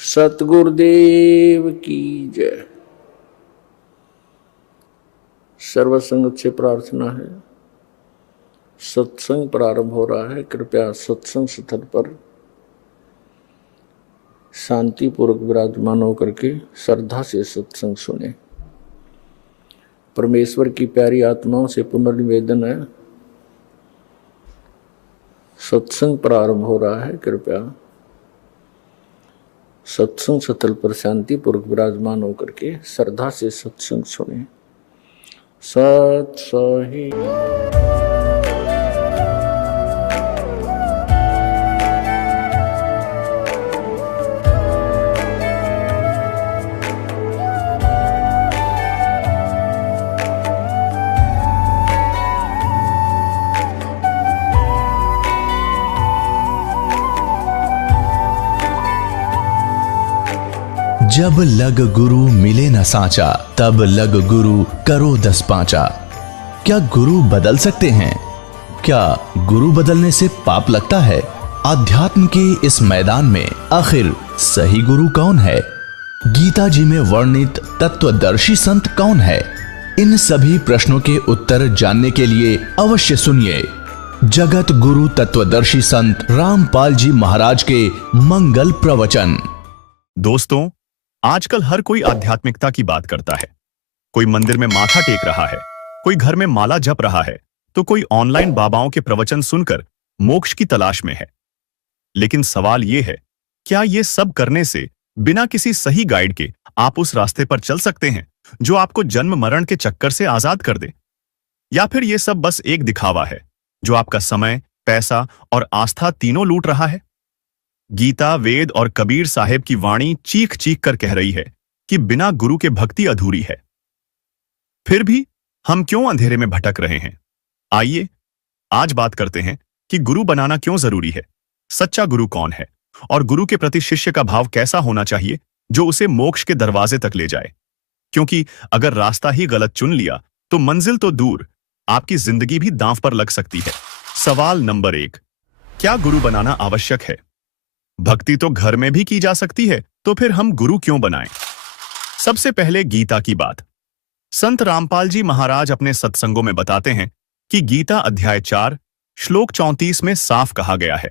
सतगुरुदेव की जय। सर्वसंगत से प्रार्थना है। सत्संग प्रारंभ हो रहा है। कृपया सत्संग स्थल पर शांतिपूर्वक विराजमान होकर के श्रद्धा से सत्संग सुने। परमेश्वर की प्यारी आत्माओं से पुनर्निवेदन है, सत्संग प्रारंभ हो रहा है। कृपया सत्संग स्थल पर शांतिपूर्वक विराजमान होकर के श्रद्धा से सत्संग सुने। सत सही जब लग गुरु मिले न साचा, तब लग गुरु करो 10 पांचा। क्या गुरु बदल सकते हैं? क्या गुरु बदलने से पाप लगता है? आध्यात्म के इस मैदान में आखिर सही गुरु कौन है? गीता जी में वर्णित तत्वदर्शी संत कौन है? इन सभी प्रश्नों के उत्तर जानने के लिए अवश्य सुनिए जगत गुरु तत्वदर्शी संत रामपाल जी महाराज के मंगल प्रवचन। दोस्तों, आजकल हर कोई आध्यात्मिकता की बात करता है। कोई मंदिर में माथा टेक रहा है, कोई घर में माला जप रहा है, तो कोई ऑनलाइन बाबाओं के प्रवचन सुनकर मोक्ष की तलाश में है। लेकिन सवाल यह है, क्या ये सब करने से बिना किसी सही गाइड के आप उस रास्ते पर चल सकते हैं जो आपको जन्म मरण के चक्कर से आजाद कर दे? या फिर यह सब बस एक दिखावा है जो आपका समय, पैसा और आस्था तीनों लूट रहा है? गीता, वेद और कबीर साहेब की वाणी चीख चीख कर कह रही है कि बिना गुरु के भक्ति अधूरी है। फिर भी हम क्यों अंधेरे में भटक रहे हैं? आइए आज बात करते हैं कि गुरु बनाना क्यों जरूरी है, सच्चा गुरु कौन है और गुरु के प्रति शिष्य का भाव कैसा होना चाहिए जो उसे मोक्ष के दरवाजे तक ले जाए। क्योंकि अगर रास्ता ही गलत चुन लिया तो मंजिल तो दूर, आपकी जिंदगी भी दांव पर लग सकती है। सवाल नंबर 1, क्या गुरु बनाना आवश्यक है? भक्ति तो घर में भी की जा सकती है, तो फिर हम गुरु क्यों बनाएं? सबसे पहले गीता की बात। संत रामपाल जी महाराज अपने सत्संगों में बताते हैं कि गीता अध्याय 4 श्लोक 34 में साफ कहा गया है,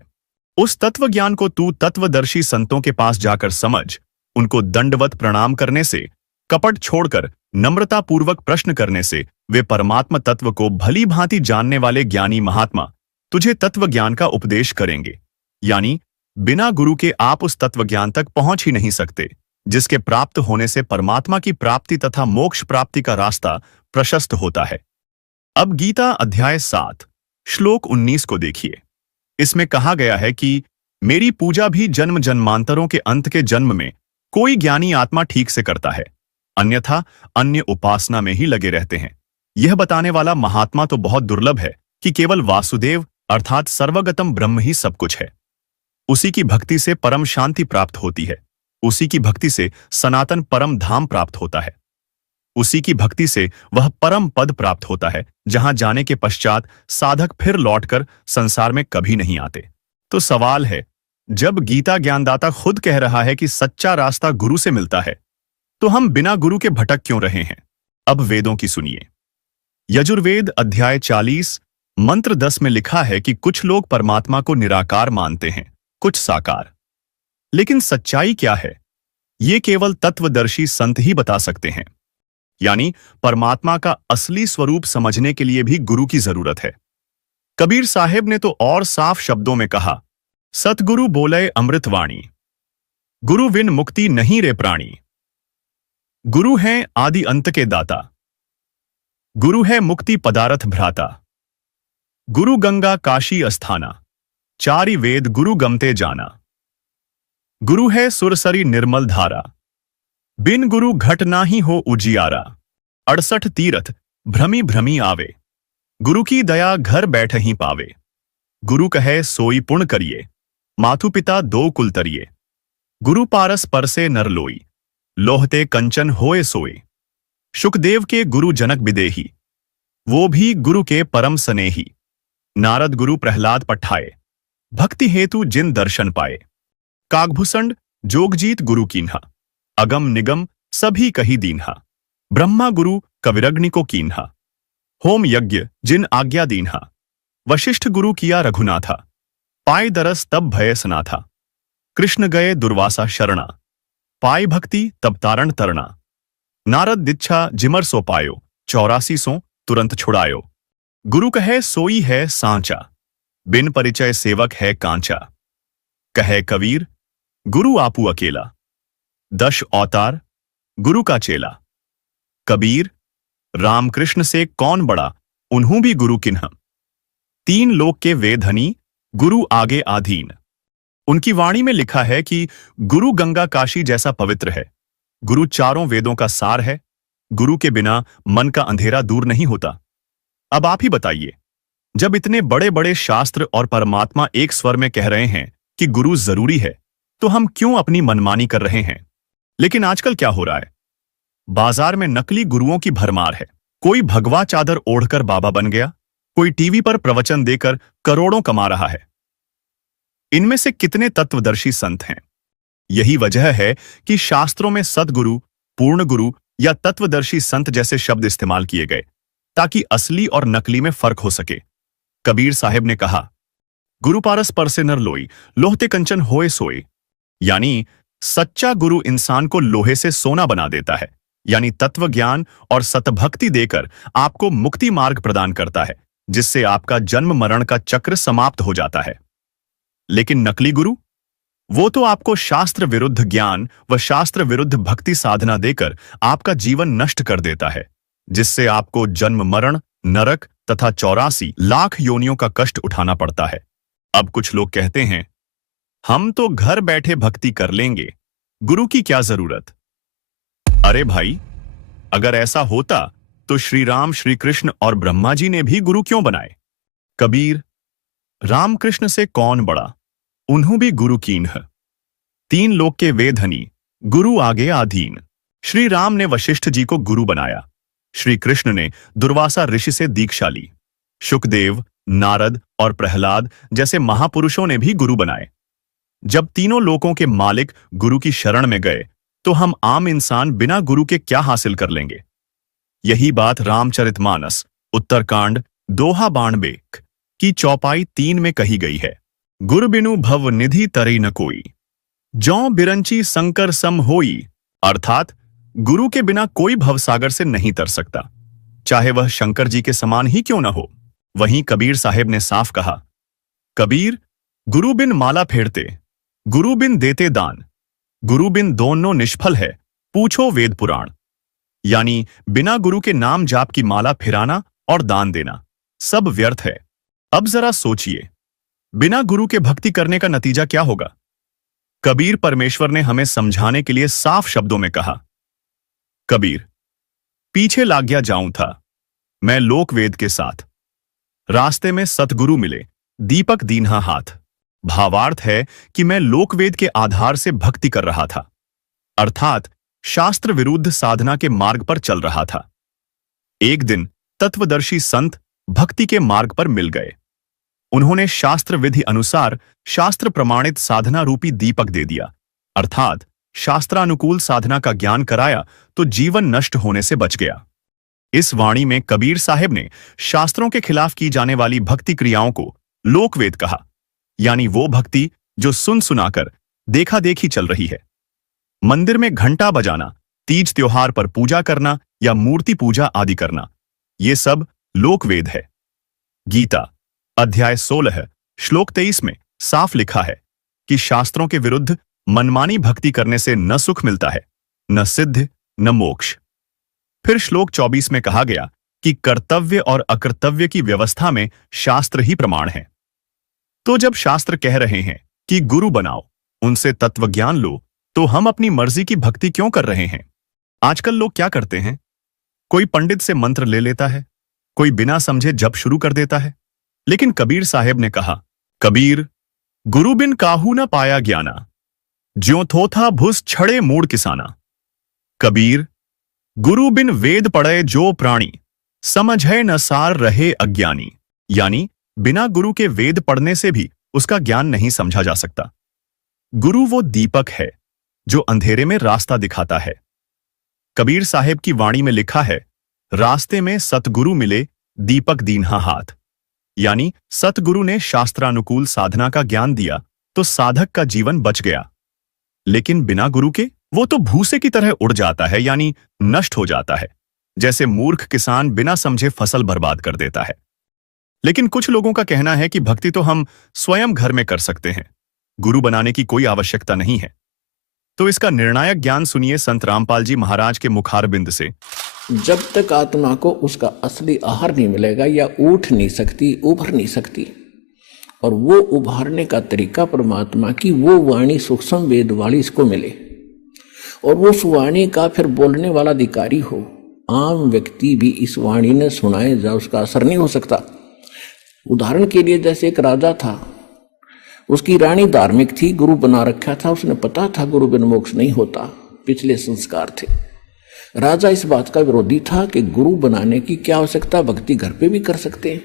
उस तत्व ज्ञान को तू तत्वदर्शी संतों के पास जाकर समझ। उनको दंडवत प्रणाम करने से, कपट छोड़कर नम्रता पूर्वक प्रश्न करने से वे परमात्मा तत्व को भली भांति जानने वाले ज्ञानी महात्मा तुझे तत्व ज्ञान का उपदेश करेंगे। यानी बिना गुरु के आप उस तत्व ज्ञान तक पहुंच ही नहीं सकते, जिसके प्राप्त होने से परमात्मा की प्राप्ति तथा मोक्ष प्राप्ति का रास्ता प्रशस्त होता है। अब गीता अध्याय 7 श्लोक 19 को देखिए। इसमें कहा गया है कि मेरी पूजा भी जन्म जन्मांतरों के अंत के जन्म में कोई ज्ञानी आत्मा ठीक से करता है, अन्यथा अन्य उपासना में ही लगे रहते हैं। यह बताने वाला महात्मा तो बहुत दुर्लभ है कि केवल वासुदेव अर्थात सर्वगतम ब्रह्म ही सब कुछ है। उसी की भक्ति से परम शांति प्राप्त होती है, उसी की भक्ति से सनातन परम धाम प्राप्त होता है, उसी की भक्ति से वह परम पद प्राप्त होता है जहां जाने के पश्चात साधक फिर लौटकर संसार में कभी नहीं आते। तो सवाल है, जब गीता ज्ञानदाता खुद कह रहा है कि सच्चा रास्ता गुरु से मिलता है, तो हम बिना गुरु के भटक क्यों रहे हैं? अब वेदों की सुनिए। यजुर्वेद अध्याय 40 मंत्र 10 में लिखा है कि कुछ लोग परमात्मा को निराकार मानते हैं, कुछ साकार। लेकिन सच्चाई क्या है, ये केवल तत्वदर्शी संत ही बता सकते हैं। यानी परमात्मा का असली स्वरूप समझने के लिए भी गुरु की जरूरत है। कबीर साहेब ने तो और साफ शब्दों में कहा, सतगुरु बोले अमृतवाणी, गुरु विन मुक्ति नहीं रे प्राणी। गुरु हैं आदि अंत के दाता, गुरु है मुक्ति पदारथ भ्राता। गुरु गंगा काशी अस्थाना, चारि वेद गुरु गमते जाना। गुरु है सुरसरी निर्मल धारा, बिन गुरु घट नाही हो उजियारा। 68 तीरथ भ्रमी भ्रमी आवे, गुरु की दया घर बैठ ही पावे। गुरु कहे सोई पुण्य करिए, मातु पिता दो कुल तरिए। गुरु पारस परसे नर लोई, लोहते कंचन होए सोए। शुकदेव के गुरु जनक बिदेही, वो भी गुरु के परम सनेही। नारद गुरु प्रहलाद पठाए, भक्ति हेतु जिन दर्शन पाए। काकभूषण जोगजीत गुरु कीन्हा, अगम निगम सभी कही दीन्हा, ब्रह्मा गुरु कविरग्नि को कीन्हा, होम यज्ञ जिन आज्ञा दीन्हा, वशिष्ठ गुरु किया रघुनाथा, पाए दरस तब भय सनाथा, कृष्ण गए दुर्वासा शरणा, पाई भक्ति तब तारण तरना, नारद दिच्छा जिमर सो पायो, 84 सो तुरंत छुड़ायो, गुरु कहे सोई है सांचा, बिन परिचय सेवक है कांचा, कहे कबीर गुरु आपू अकेला, 10 अवतार गुरु का चेला, कबीर रामकृष्ण से कौन बड़ा, उन्हों भी गुरु किन्ह, 3 लोक के वे धनी, गुरु आगे आधीन। उनकी वाणी में लिखा है कि गुरु गंगा काशी जैसा पवित्र है, गुरु चारों वेदों का सार है, गुरु के बिना मन का अंधेरा दूर नहीं होता। अब आप ही बताइए, जब इतने बड़े बड़े शास्त्र और परमात्मा एक स्वर में कह रहे हैं कि गुरु जरूरी है, तो हम क्यों अपनी मनमानी कर रहे हैं? लेकिन आजकल क्या हो रहा है? बाजार में नकली गुरुओं की भरमार है। कोई भगवा चादर ओढ़कर बाबा बन गया, कोई टीवी पर प्रवचन देकर करोड़ों कमा रहा है। इनमें से कितने तत्वदर्शी संत हैं? यही वजह है कि शास्त्रों में सद्गुरु, पूर्ण गुरु या तत्वदर्शी संत जैसे शब्द इस्तेमाल किए गए, ताकि असली और नकली में फर्क हो सके। कबीर साहिब ने कहा, गुरु पारस पर से नर लोई, लोहते कंचन होए सोए, यानी सच्चा गुरु इंसान को लोहे से सोना बना देता है, यानी तत्व ज्ञान और सतभक्ति देकर आपको मुक्ति मार्ग प्रदान करता है, जिससे आपका जन्म मरण का चक्र समाप्त हो जाता है। लेकिन नकली गुरु, वो तो आपको शास्त्र विरुद्ध ज्ञान व शास्त्र विरुद्ध भक्ति साधना देकर आपका जीवन नष्ट कर देता है, जिससे आपको जन्म मरण, नरक तथा 84 लाख योनियों का कष्ट उठाना पड़ता है। अब कुछ लोग कहते हैं, हम तो घर बैठे भक्ति कर लेंगे, गुरु की क्या जरूरत? अरे भाई, अगर ऐसा होता तो श्री राम, श्री कृष्ण और ब्रह्मा जी ने भी गुरु क्यों बनाए? कबीर रामकृष्ण से कौन बड़ा, उन्हों भी गुरु कीन्ह, 3 लोक के वे धनी, गुरु आगे आधीन। श्री राम ने वशिष्ठ जी को गुरु बनाया, श्री कृष्ण ने दुर्वासा ऋषि से दीक्षा ली, शुकदेव, नारद और प्रहलाद जैसे महापुरुषों ने भी गुरु बनाए। जब तीनों लोकों के मालिक गुरु की शरण में गए, तो हम आम इंसान बिना गुरु के क्या हासिल कर लेंगे? यही बात रामचरितमानस उत्तरकांड दोहा बाणबेक की चौपाई 3 में कही गई है। गुरु बिनु भव निधि तरई न कोई, जौ बिरंची संकर सम होई, अर्थात गुरु के बिना कोई भवसागर से नहीं तर सकता, चाहे वह शंकर जी के समान ही क्यों न हो। वहीं कबीर साहिब ने साफ कहा, कबीर गुरु बिन माला फेरते, गुरु बिन देते दान, गुरु बिन दोनों निष्फल है, पूछो वेद पुराण। यानी बिना गुरु के नाम जाप की माला फिराना और दान देना सब व्यर्थ है। अब जरा सोचिए, बिना गुरु के भक्ति करने का नतीजा क्या होगा? कबीर परमेश्वर ने हमें समझाने के लिए साफ शब्दों में कहा, कबीर पीछे लाग गया जाऊं था मैं लोकवेद के साथ, रास्ते में सतगुरु मिले, दीपक दीन्हा हाथ। भावार्थ है कि मैं लोकवेद के आधार से भक्ति कर रहा था, अर्थात शास्त्र विरुद्ध साधना के मार्ग पर चल रहा था। एक दिन तत्वदर्शी संत भक्ति के मार्ग पर मिल गए। उन्होंने शास्त्र विधि अनुसार शास्त्र प्रमाणित साधना रूपी दीपक दे दिया, अर्थात शास्त्रानुकूल साधना का ज्ञान कराया, तो जीवन नष्ट होने से बच गया। इस वाणी में कबीर साहिब ने शास्त्रों के खिलाफ की जाने वाली भक्ति क्रियाओं को लोकवेद कहा, यानी वो भक्ति जो सुन सुनाकर देखा देखी चल रही है। मंदिर में घंटा बजाना, तीज त्योहार पर पूजा करना या मूर्ति पूजा आदि करना, ये सब लोकवेद है। गीता अध्याय 16 श्लोक 23 में साफ लिखा है कि शास्त्रों के विरुद्ध मनमानी भक्ति करने से न सुख मिलता है, न सिद्ध, न मोक्ष। फिर श्लोक 24 में कहा गया कि कर्तव्य और अकर्तव्य की व्यवस्था में शास्त्र ही प्रमाण है। तो जब शास्त्र कह रहे हैं कि गुरु बनाओ, उनसे तत्व ज्ञान लो, तो हम अपनी मर्जी की भक्ति क्यों कर रहे हैं? आजकल लोग क्या करते हैं, कोई पंडित से मंत्र ले लेता है, कोई बिना समझे जप शुरू कर देता है। लेकिन कबीर साहिब ने कहा, कबीर गुरु बिन काहू न पाया ज्ञाना, ज्यों थोथा भुस छड़े मूड किसाना। कबीर गुरु बिन वेद पढ़े जो प्राणी, समझ है न सार रहे अज्ञानी। यानी बिना गुरु के वेद पढ़ने से भी उसका ज्ञान नहीं समझा जा सकता। गुरु वो दीपक है जो अंधेरे में रास्ता दिखाता है। कबीर साहेब की वाणी में लिखा है, रास्ते में सतगुरु मिले दीपक दीन्हा हाथ। यानी सतगुरु ने शास्त्रानुकूल साधना का ज्ञान दिया तो साधक का जीवन बच गया, लेकिन बिना गुरु के वो तो भूसे की तरह उड़ जाता है, यानी नष्ट हो जाता है। जैसे मूर्ख किसान बिना समझे फसल बर्बाद कर देता है। लेकिन कुछ लोगों का कहना है कि भक्ति तो हम स्वयं घर में कर सकते हैं, गुरु बनाने की कोई आवश्यकता नहीं है। तो इसका निर्णायक ज्ञान सुनिए संत रामपाल जी महाराज के मुखारबिंद से। जब तक आत्मा को उसका असली आहार नहीं मिलेगा या उठ नहीं सकती, उभर नहीं सकती, और वो उभारने का तरीका परमात्मा की वो वाणी सूक्ष्म वेद वाली इसको मिले, और वो उस वाणी का फिर बोलने वाला अधिकारी हो। आम व्यक्ति भी इस वाणी ने सुनाए जा उसका असर नहीं हो सकता। उदाहरण के लिए जैसे एक राजा था, उसकी रानी धार्मिक थी, गुरु बना रखा था, उसने पता था गुरु बिन मोक्ष नहीं होता, पिछले संस्कार थे। राजा इस बात का विरोधी था कि गुरु बनाने की क्या आवश्यकता, भक्ति घर पे भी कर सकते हैं,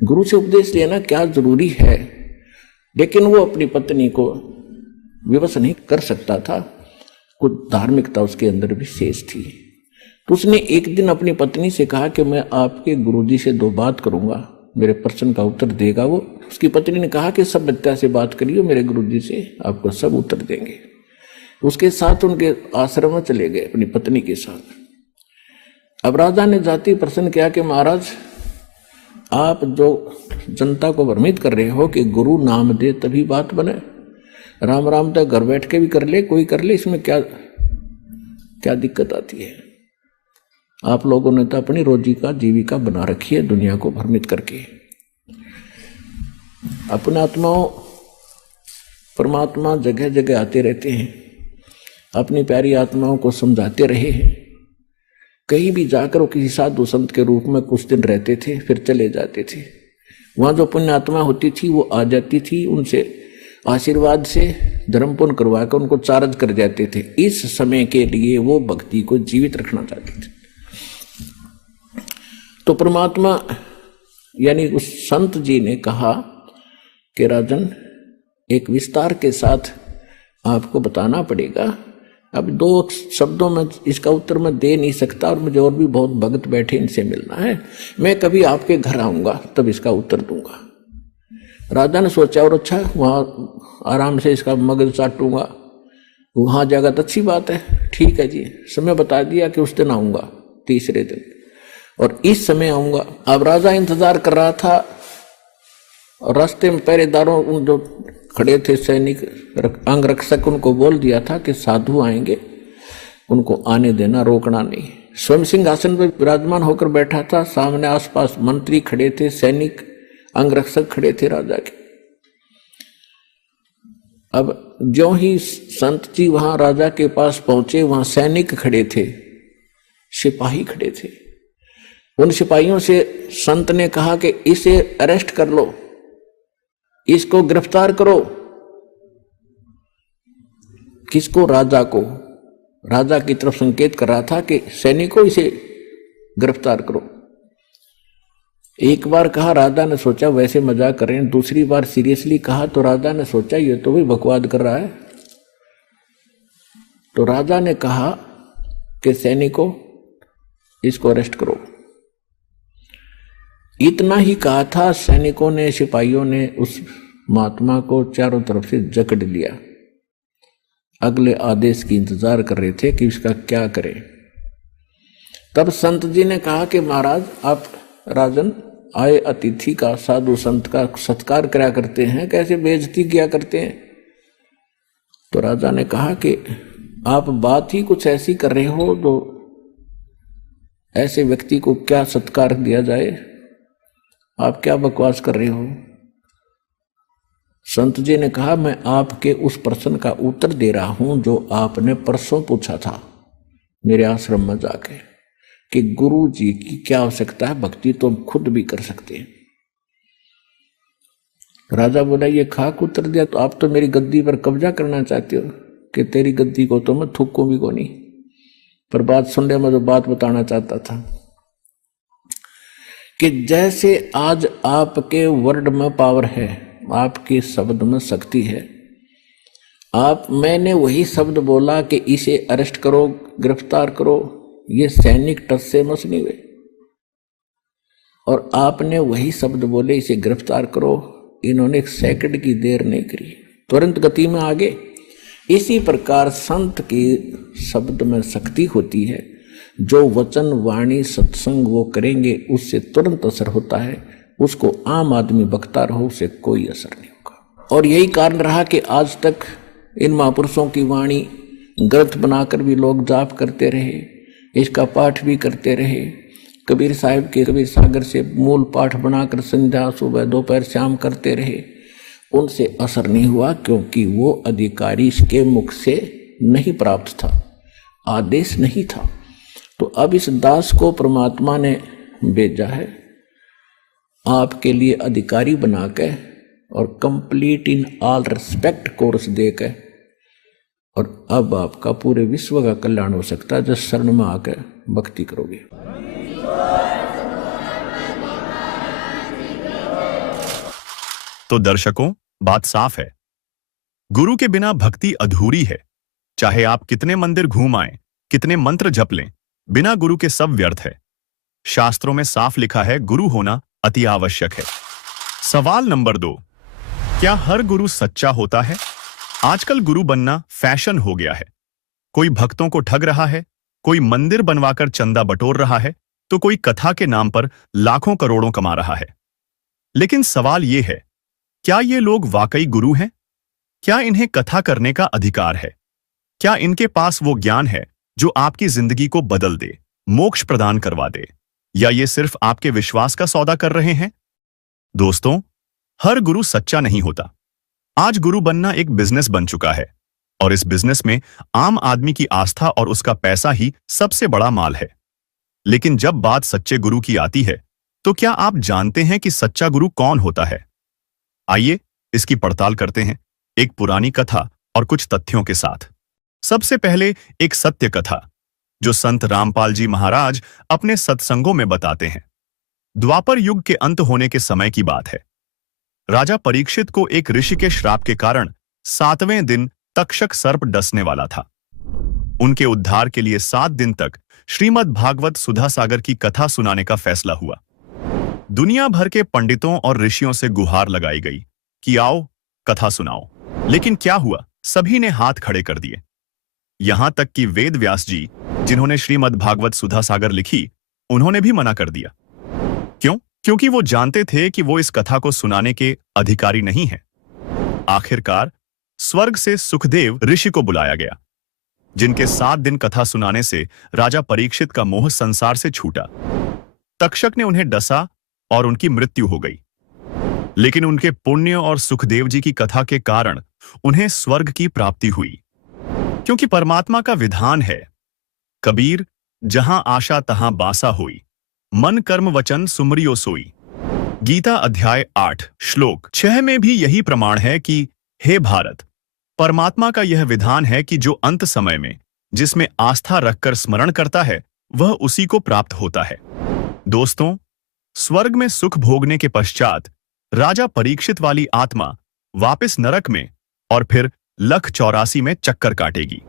गुरु से उपदेश लेना क्या जरूरी है। लेकिन वो अपनी पत्नी को विवश नहीं कर सकता था, कुछ धार्मिकता उसके अंदर भी शेष थी। तो उसने एक दिन अपनी पत्नी से कहा कि मैं आपके गुरुजी से 2 बात करूंगा, मेरे प्रश्न का उत्तर देगा वो। उसकी पत्नी ने कहा कि सब बच्चा से बात करिए, मेरे गुरुजी से आपको सब उत्तर देंगे। उसके साथ उनके आश्रम में चले गए अपनी पत्नी के साथ। अब राजा ने जाति प्रश्न किया कि महाराज, आप जो जनता को भ्रमित कर रहे हो कि गुरु नाम दे तभी बात बने, राम राम तक घर बैठ के भी कर ले, कोई कर ले, इसमें क्या क्या दिक्कत आती है? आप लोगों ने तो अपनी रोजी का जीविका बना रखी है दुनिया को भ्रमित करके। अपने आत्माओं परमात्मा जगह जगह आते रहते हैं, अपनी प्यारी आत्माओं को समझाते रहे हैं। कहीं भी जाकर वो किसी साधु संत के रूप में कुछ दिन रहते थे, फिर चले जाते थे। वहाँ जो पुण्य आत्मा होती थी वो आ जाती थी, उनसे आशीर्वाद से धर्म पुण्य करवा कर उनको चार्ज कर जाते थे। इस समय के लिए वो भक्ति को जीवित रखना चाहते थे। तो परमात्मा यानी उस संत जी ने कहा कि राजन, एक विस्तार के साथ आपको बताना पड़ेगा। अब 2 शब्दों में इसका उत्तर मैं दे नहीं सकता, और मुझे और भी बहुत भक्त बैठे, इनसे मिलना है। मैं कभी आपके घर आऊंगा तब इसका उत्तर दूंगा। राजा ने सोचा, और अच्छा वहाँ आराम से इसका मगज चाटूंगा, वहाँ जाएगा तो अच्छी बात है, ठीक है जी। समय बता दिया कि उस दिन आऊंगा, तीसरे दिन, और इस समय आऊंगा। अब राजा इंतजार कर रहा था, और रास्ते में पहरेदारों उन जो खड़े थे सैनिक अंग रक्षक, उनको बोल दिया था कि साधु आएंगे, उनको आने देना, रोकना नहीं। स्वयं सिंहासन पर विराजमान होकर बैठा था, सामने आसपास मंत्री खड़े थे, सैनिक अंग रक्षक खड़े थे राजा के। अब ज्यों ही संत जी वहां राजा के पास पहुंचे, वहां सैनिक खड़े थे, सिपाही खड़े थे। उन सिपाहियों से संत ने कहा कि इसे अरेस्ट कर लो, इसको गिरफ्तार करो। किसको? राजा को। राजा की तरफ संकेत कर रहा था कि सैनिकों, इसे गिरफ्तार करो। एक बार कहा, राजा ने सोचा वैसे मजाक कर रहे हैं। दूसरी बार सीरियसली कहा तो राजा ने सोचा ये तो भी बकवाद कर रहा है। तो राजा ने कहा कि सैनिकों, इसको अरेस्ट करो। इतना ही कहा था, सैनिकों ने, सिपाहियों ने उस महात्मा को चारों तरफ से जकड़ लिया। अगले आदेश की इंतजार कर रहे थे कि इसका क्या करें। तब संत जी ने कहा कि महाराज, आप राजन आए अतिथि का, साधु संत का सत्कार करा करते हैं, कैसे बेइज्जती किया करते हैं। तो राजा ने कहा कि आप बात ही कुछ ऐसी कर रहे हो तो ऐसे व्यक्ति को क्या सत्कार दिया जाए, आप क्या बकवास कर रहे हो। संत जी ने कहा, मैं आपके उस प्रश्न का उत्तर दे रहा हूं जो आपने परसों पूछा था मेरे आश्रम में जाके, कि गुरु जी की क्या आवश्यकता है, भक्ति तो हम खुद भी कर सकते हैं। राजा बोला, ये खाक उत्तर दिया, तो आप तो मेरी गद्दी पर कब्जा करना चाहते हो कि तेरी गद्दी को तो मैं थूकूं भी को नहीं। पर बात सुनने में जो बात बताना चाहता था कि जैसे आज आपके वर्ड में पावर है, आपके शब्द में शक्ति है, मैंने वही शब्द बोला कि इसे अरेस्ट करो, गिरफ्तार करो, ये सैनिक टस से मस नहीं हुए, और आपने वही शब्द बोले इसे गिरफ्तार करो, इन्होंने एक सेकंड की देर नहीं करी, तुरंत गति में आगे। इसी प्रकार संत की शब्द में शक्ति होती है, जो वचन वाणी सत्संग वो करेंगे उससे तुरंत असर होता है, उसको आम आदमी बकता रहो उसे कोई असर नहीं होगा। और यही कारण रहा कि आज तक इन महापुरुषों की वाणी ग्रंथ बनाकर भी लोग जाप करते रहे, इसका पाठ भी करते रहे। कबीर साहिब के कबीर सागर से मूल पाठ बनाकर संध्या सुबह दोपहर शाम करते रहे, उनसे असर नहीं हुआ, क्योंकि वो अधिकारी के मुख से नहीं प्राप्त था, आदेश नहीं था। तो अब इस दास को परमात्मा ने भेजा है आपके लिए अधिकारी बनाकर, और complete in all respect course देकर, और अब आपका पूरे विश्व का कल्याण हो सकता है जब शरण में आकर भक्ति करोगे। तो दर्शकों, बात साफ है, गुरु के बिना भक्ति अधूरी है। चाहे आप कितने मंदिर घूम आएं, कितने मंत्र जप लें, बिना गुरु के सब व्यर्थ है। शास्त्रों में साफ लिखा है, गुरु होना अति आवश्यक है। सवाल नंबर 2, क्या हर गुरु सच्चा होता है? आजकल गुरु बनना फैशन हो गया है। कोई भक्तों को ठग रहा है, कोई मंदिर बनवाकर चंदा बटोर रहा है, तो कोई कथा के नाम पर लाखों करोड़ों कमा रहा है। लेकिन सवाल यह है, क्या ये लोग वाकई गुरु हैं? क्या इन्हें कथा करने का अधिकार है? क्या इनके पास वो ज्ञान है जो आपकी जिंदगी को बदल दे, मोक्ष प्रदान करवा दे, या ये सिर्फ आपके विश्वास का सौदा कर रहे हैं? दोस्तों, हर गुरु सच्चा नहीं होता। आज गुरु बनना एक बिजनेस बन चुका है, और इस बिजनेस में आम आदमी की आस्था और उसका पैसा ही सबसे बड़ा माल है। लेकिन जब बात सच्चे गुरु की आती है, तो क्या आप जानते हैं कि सच्चा गुरु कौन होता है? आइए इसकी पड़ताल करते हैं, एक पुरानी कथा और कुछ तथ्यों के साथ। सबसे पहले एक सत्य कथा जो संत रामपाल जी महाराज अपने सत्संगों में बताते हैं। द्वापर युग के अंत होने के समय की बात है। राजा परीक्षित को एक ऋषि के श्राप के कारण 7वें दिन तक्षक सर्प डसने वाला था। उनके उद्धार के लिए 7 दिन तक श्रीमद् भागवत सुधा सागर की कथा सुनाने का फैसला हुआ। दुनिया भर के पंडितों और ऋषियों से गुहार लगाई गई कि आओ कथा सुनाओ, लेकिन क्या हुआ, सभी ने हाथ खड़े कर दिए। यहां तक कि वेद व्यास जी, जिन्होंने श्रीमद् भागवत सुधा सागर लिखी, उन्होंने भी मना कर दिया। क्यों? क्योंकि वो जानते थे कि वो इस कथा को सुनाने के अधिकारी नहीं हैं। आखिरकार स्वर्ग से सुखदेव ऋषि को बुलाया गया, जिनके 7 दिन कथा सुनाने से राजा परीक्षित का मोह संसार से छूटा। तक्षक ने उन्हें डसा और उनकी मृत्यु हो गई। लेकिन उनके पुण्य और सुखदेव जी की कथा के कारण उन्हें स्वर्ग की प्राप्ति हुई, क्योंकि परमात्मा का विधान है, कबीर जहां आशा तहां बासा होई, मन कर्म वचन सुमरियो सोई। गीता अध्याय 8 श्लोक 6 में भी यही प्रमाण है कि हे भारत, परमात्मा का यह विधान है कि जो अंत समय में जिसमें आस्था रखकर स्मरण करता है, वह उसी को प्राप्त होता है। दोस्तों, स्वर्ग में सुख भोगने के पश्चात राजा परीक्षित वाली आत्मा वापस नरक में और फिर 1,84 में चक्कर काटेगी।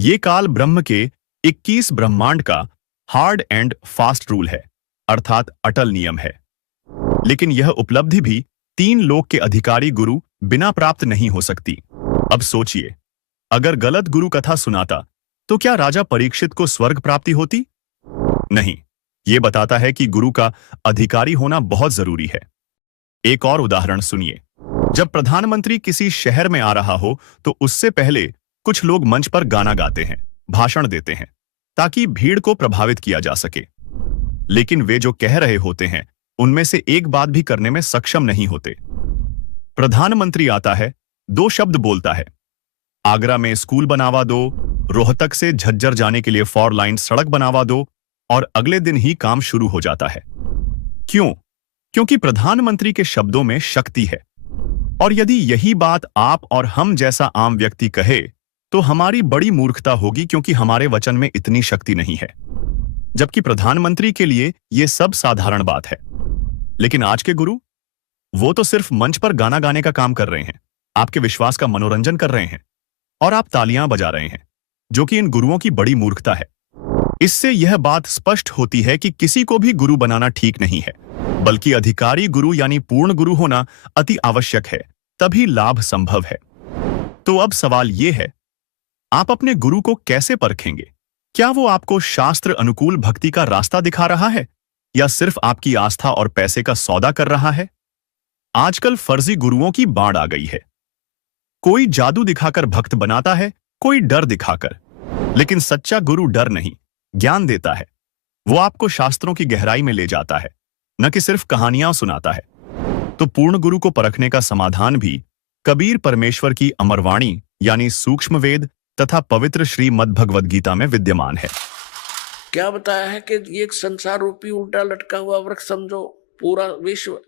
ये काल ब्रह्म के 21 ब्रह्मांड का हार्ड एंड फास्ट रूल है, अर्थात अटल नियम है। लेकिन यह उपलब्धि भी 3 लोक के अधिकारी गुरु बिना प्राप्त नहीं हो सकती। अब सोचिए, अगर गलत गुरु कथा सुनाता तो क्या राजा परीक्षित को स्वर्ग प्राप्ति होती? नहीं। यह बताता है कि गुरु का अधिकारी होना बहुत जरूरी है। एक और उदाहरण सुनिए। जब प्रधानमंत्री किसी शहर में आ रहा हो तो उससे पहले कुछ लोग मंच पर गाना गाते हैं, भाषण देते हैं, ताकि भीड़ को प्रभावित किया जा सके। लेकिन वे जो कह रहे होते हैं उनमें से एक बात भी करने में सक्षम नहीं होते। प्रधानमंत्री आता है, 2 शब्द बोलता है, आगरा में स्कूल बनावा दो, रोहतक से झज्जर जाने के लिए 4 लाइन सड़क बनावा दो, और अगले दिन ही काम शुरू हो जाता है। क्यों? क्योंकि प्रधानमंत्री के शब्दों में शक्ति है। और यदि यही बात आप और हम जैसा आम व्यक्ति कहे तो हमारी बड़ी मूर्खता होगी, क्योंकि हमारे वचन में इतनी शक्ति नहीं है। जबकि प्रधानमंत्री के लिए यह सब साधारण बात है। लेकिन आज के गुरु, वो तो सिर्फ मंच पर गाना गाने का काम कर रहे हैं, आपके विश्वास का मनोरंजन कर रहे हैं, और आप तालियां बजा रहे हैं, जो कि इन गुरुओं की बड़ी मूर्खता है। इससे यह बात स्पष्ट होती है कि किसी को भी गुरु बनाना ठीक नहीं है, बल्कि अधिकारी गुरु यानी पूर्ण गुरु होना अति आवश्यक है, तभी लाभ संभव है। तो अब सवाल यह है, आप अपने गुरु को कैसे परखेंगे? क्या वो आपको शास्त्र अनुकूल भक्ति का रास्ता दिखा रहा है, या सिर्फ आपकी आस्था और पैसे का सौदा कर रहा है? आजकल फर्जी गुरुओं की बाढ़ आ गई है। कोई जादू दिखाकर भक्त बनाता है, कोई डर दिखाकर। लेकिन सच्चा गुरु डर नहीं, ज्ञान देता है। वो आपको शास्त्रों की गहराई में ले जाता है, न कि सिर्फ कहानियां सुनाता है। तो पूर्ण गुरु को परखने का समाधान भी कबीर परमेश्वर की अमरवाणी यानी सूक्ष्म वेद तथा पवित्र श्रीमद् भगवद गीता में विद्यमान है। क्या बताया है कि ये एक संसार रूपी उल्टा लटका हुआ वृक्ष समझो, पूरा विश्व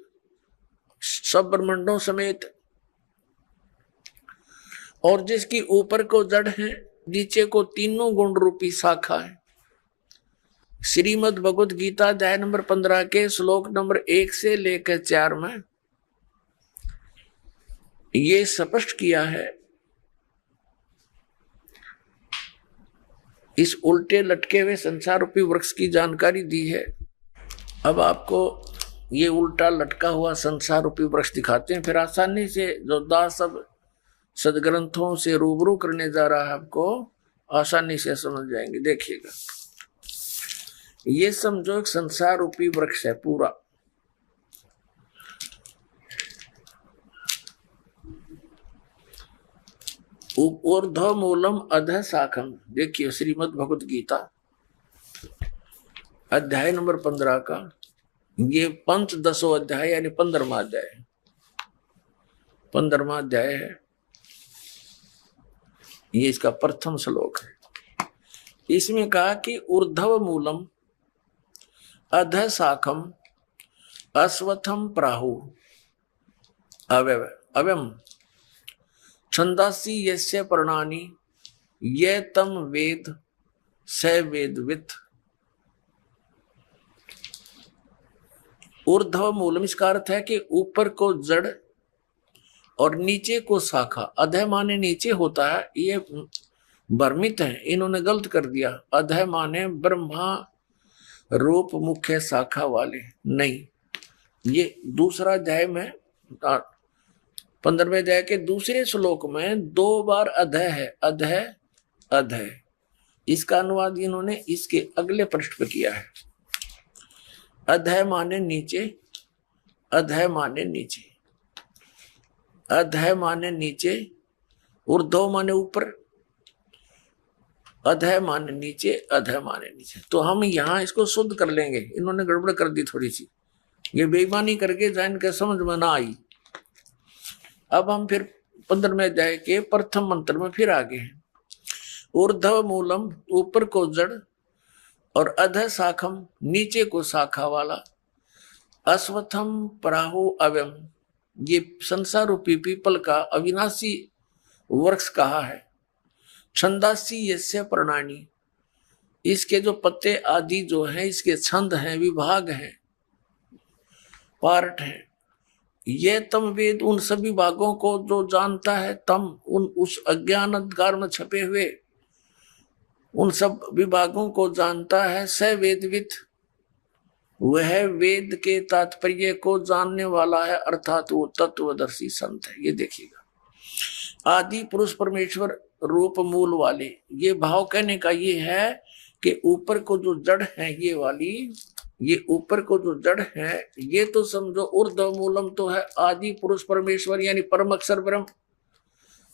सब ब्रह्मांडों समेत, और जिसकी ऊपर को जड़ है, नीचे को तीनों गुण रूपी शाखा है। श्रीमद् भगवद गीता अध्याय नंबर 15 के श्लोक नंबर 1 से लेकर 4 में ये स्पष्ट किया है। इस उल्टे लटके हुए संसार रूपी वृक्ष की जानकारी दी है। अब आपको ये उल्टा लटका हुआ संसार रूपी वृक्ष दिखाते हैं, फिर आसानी से जो दास सब सदग्रंथों से रूबरू करने जा रहा है, आपको आसानी से समझ जाएंगे। देखिएगा, ये समझो एक संसार रूपी वृक्ष है पूरा। ऊर्ध्व मूलम अधः शाखम। देखिए श्रीमद् भगवद गीता अध्याय नंबर 15 का ये पंचदशो अध्याय यानी 15वां अध्याय, 15वां अध्याय है। ये इसका प्रथम श्लोक है। इसमें कहा कि ऊर्ध्व मूलम अधः शाखम अश्वत्थम प्राहु अव्यम छंदासी यस्य पर्णानि ये तम वेद स वेदवित्। ऊर्ध्व मूलम इसका अर्थ है कि ऊपर को जड़ और नीचे को शाखा। अधः माने नीचे होता है, ये भ्रमित है, इन्होंने गलत कर दिया। अधः माने ब्रह्मा रूप मुख्य शाखा वाले, नहीं। ये दूसरा अध्याय में 15वें अध्याय के दूसरे श्लोक में 2 बार अधः है, अधः अधः। इसका अनुवाद इन्होंने इसके अगले पृष्ठ पे किया है। अधः माने नीचे, अधः माने नीचे, अधः माने नीचे, ऊर्ध्व माने ऊपर, अधः माने नीचे, अधः माने नीचे। तो हम यहाँ इसको शुद्ध कर लेंगे, इन्होंने गड़बड़ कर दी थोड़ी सी, ये बेईमानी करके जान के समझ में ना आई। अब हम फिर 15वें अध्याय के प्रथम मंत्र में फिर आगे हैं। ऊर्ध्व मूलम ऊपर को जड़ और अधः शाखम नीचे को शाखा वाला, अश्वत्थम प्राहु अव्यम ये संसार रूपी पीपल का अविनाशी वृक्ष कहा है। छंदासी यस्य पर्णानि इसके जो पत्ते आदि जो हैं, इसके छंद हैं, विभाग हैं, पार्ट हैं। ये तम वेद उन सभी भागों को जो जानता है, तम उन उस अज्ञान अंधकार में छपे हुए उन सब विभागों को जानता है। स वेदवित् वह वेद के तात्पर्य को जानने वाला है, अर्थात वो तत्वदर्शी संत है। ये देखिएगा, आदि पुरुष परमेश्वर रूप मूल वाले, ये भाव कहने का ये है कि ऊपर को जो जड़ है ये वाली, ये ऊपर को जो जड़ है ये तो समझो ऊर्ध्व मूलम तो है आदि पुरुष परमेश्वर यानी परम अक्षर ब्रह्म,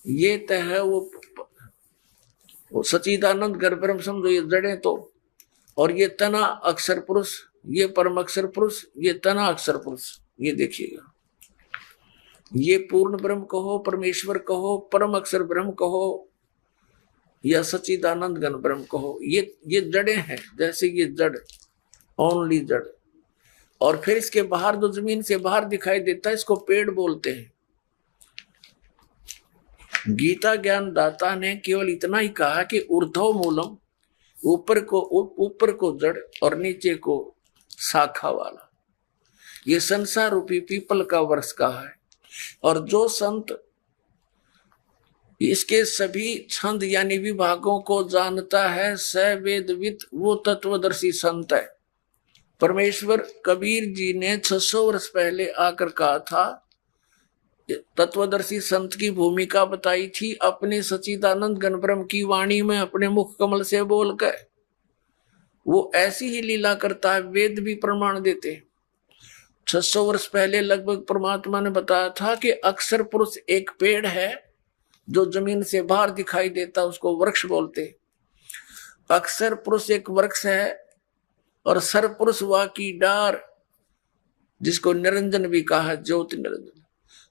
ये तो है वो सचिदानंद घर ब्रह्म समझो, ये जड़ें तो। और ये तना अक्षर पुरुष, ये परम अक्षर पुरुष, ये तना अक्षर पुरुष। ये देखिएगा, ये पूर्ण ब्रह्म कहो, परमेश्वर कहो, परम अक्षर ब्रह्म कहो या सचिदानंद घन ब्रह्म कहो, ये जड़ें हैं। जैसे ये जड़, ओनली जड़। और फिर इसके बाहर जो जमीन से बाहर दिखाई देता है इसको पेड़ बोलते हैं। गीता ज्ञान दाता ने केवल इतना ही कहा कि ऊर्ध्व मूलम ऊपर को जड़ और नीचे को शाखा वाला, ये संसार रूपी पीपल का वृक्ष कहा है। और जो संत इसके सभी छंद यानी विभागों को जानता है, स वेदवित, वो तत्वदर्शी संत है। परमेश्वर कबीर जी ने 600 वर्ष पहले आकर कहा था, तत्वदर्शी संत की भूमिका बताई थी अपने सच्चिदानंद घन ब्रह्म की वाणी में अपने मुख कमल से बोलकर। वो ऐसी ही लीला करता है, वेद भी प्रमाण देते। 600 वर्ष पहले लगभग परमात्मा ने बताया था कि अक्षर पुरुष एक पेड़ है जो जमीन से बाहर दिखाई देता, उसको वृक्ष बोलते। अक्षर पुरुष एक वृक्ष है और सर पुरुष वा की डार, जिसको निरंजन भी कहा है, ज्योति निरंजन।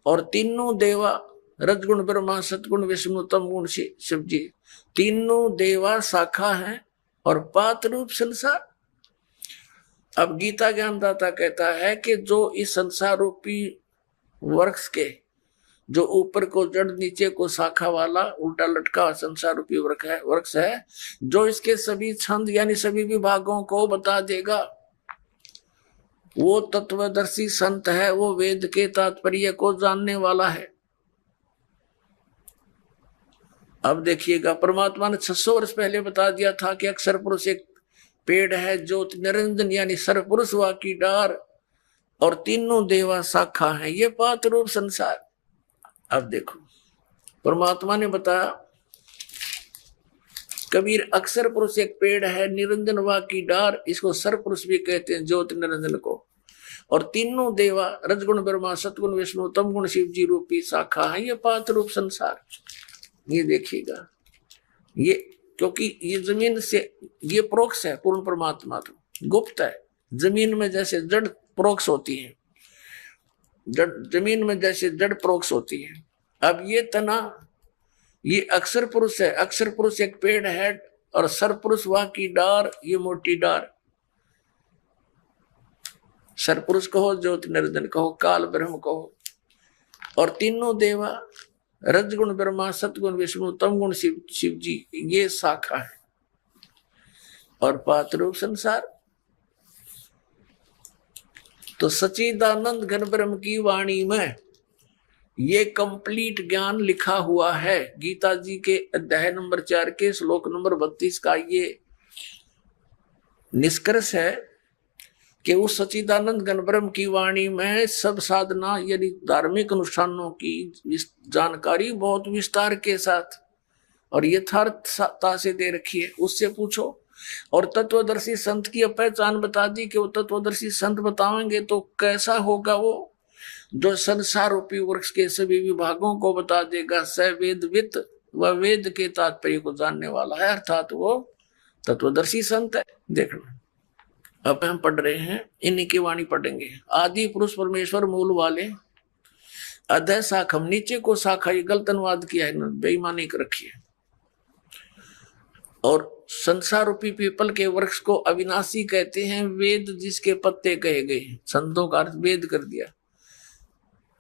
और तीनों देवा, रजगुण ब्रह्मा, सतगुण विष्णु, तम गुण शिव जी, तीनों देवा शाखा है और पात रूप संसार। अब गीता ज्ञानदाता कहता है कि जो इस संसार रूपी वृक्ष के, जो ऊपर को जड़ नीचे को शाखा वाला उल्टा लटका संसार रूपी वृक्ष है, जो इसके सभी छंद यानी सभी विभागों को बता देगा, वो तत्वदर्शी संत है, वो वेद के तात्पर्य को जानने वाला है। अब देखिएगा, परमात्मा ने 600 वर्ष पहले बता दिया था कि अक्षर पुरुष एक पेड़ है, ज्योति निरंजन यानी सरपुरुष वा की डार, और तीनों देवा शाखा है, ये पात रूप संसार। अब देखो, परमात्मा ने बताया कबीर अक्षर पुरुष एक पेड़ है, निरंजन वा की डार, इसको सर पुरुष भी कहते हैं, ज्योति निरंजन को। और तीनों देवा, रजगुण ब्रह्मा, सतगुण विष्णु, तम गुण शिव जी रूपी शाखा है, ये पात रूप संसार। ये देखिएगा, ये क्योंकि ये जमीन से, ये प्रोक्ष है, पूर्ण परमात्मा तो गुप्त है। जमीन में जैसे जड़ प्रोक्ष होती है, जमीन में जैसे जड़ प्रोक्ष होती है। अब ये तना, ये अक्षर पुरुष है, अक्षर पुरुष एक पेड़ है और सर पुरुष वह की डार, ये मोटी डार। सर पुरुष कहो, ज्योति निरंजन कहो, काल ब्रह्म कहो। और तीनों देवा, रजगुण ब्रह्मा, सतगुण विष्णु, तम गुण शिव जी, ये शाखा है। और पात रूप संसार। तो सच्चिदानंद घन ब्रह्म की वाणी में ये कंप्लीट ज्ञान लिखा हुआ है। गीता जी के अध्याय नंबर 4 के श्लोक नंबर 32 का ये निष्कर्ष है कि उस सच्चिदानंद घन ब्रह्म की वाणी में सब साधना यानी धार्मिक अनुष्ठानों की जानकारी बहुत विस्तार के साथ और यथार्थता से दे रखी है। उससे पूछो। और तत्वदर्शी संत की पहचान बता दी कि वो तत्वदर्शी संत बताएंगे तो कैसा होगा वो, जो संसार रूपी वृक्ष के सभी विभागों को बता देगा। स वेदवित, वह वेद के तात्पर्य को जानने वाला है, अर्थात वो तत्वदर्शी संत है। देखना, अब हम पढ़ रहे हैं, इन्हीं की वाणी पढ़ेंगे। आदि पुरुष परमेश्वर मूल वाले, अधः शाखम, नीचे को शाखा, ये गलत अनुवाद किया है, बेईमानी कर रखी है। और संसार रूपी पीपल के वृक्ष को अविनाशी कहते हैं, वेद जिसके पत्ते कहे गए, संतों का अर्थ वेद कर दिया।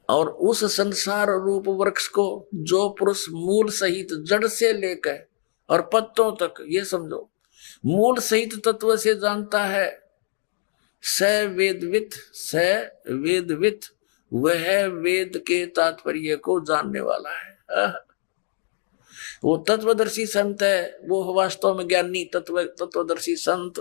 और उस संसार रूप वृक्ष को जो पुरुष मूल सहित जड़ से लेकर और पत्तों तक, ये समझो, मूल सहित तत्व से जानता है, स वेदवित, स वेदवित, वह वेद के तात्पर्य को जानने वाला है। वो तत्वदर्शी संत है, वो वास्तव में ज्ञानी तत्वदर्शी संत।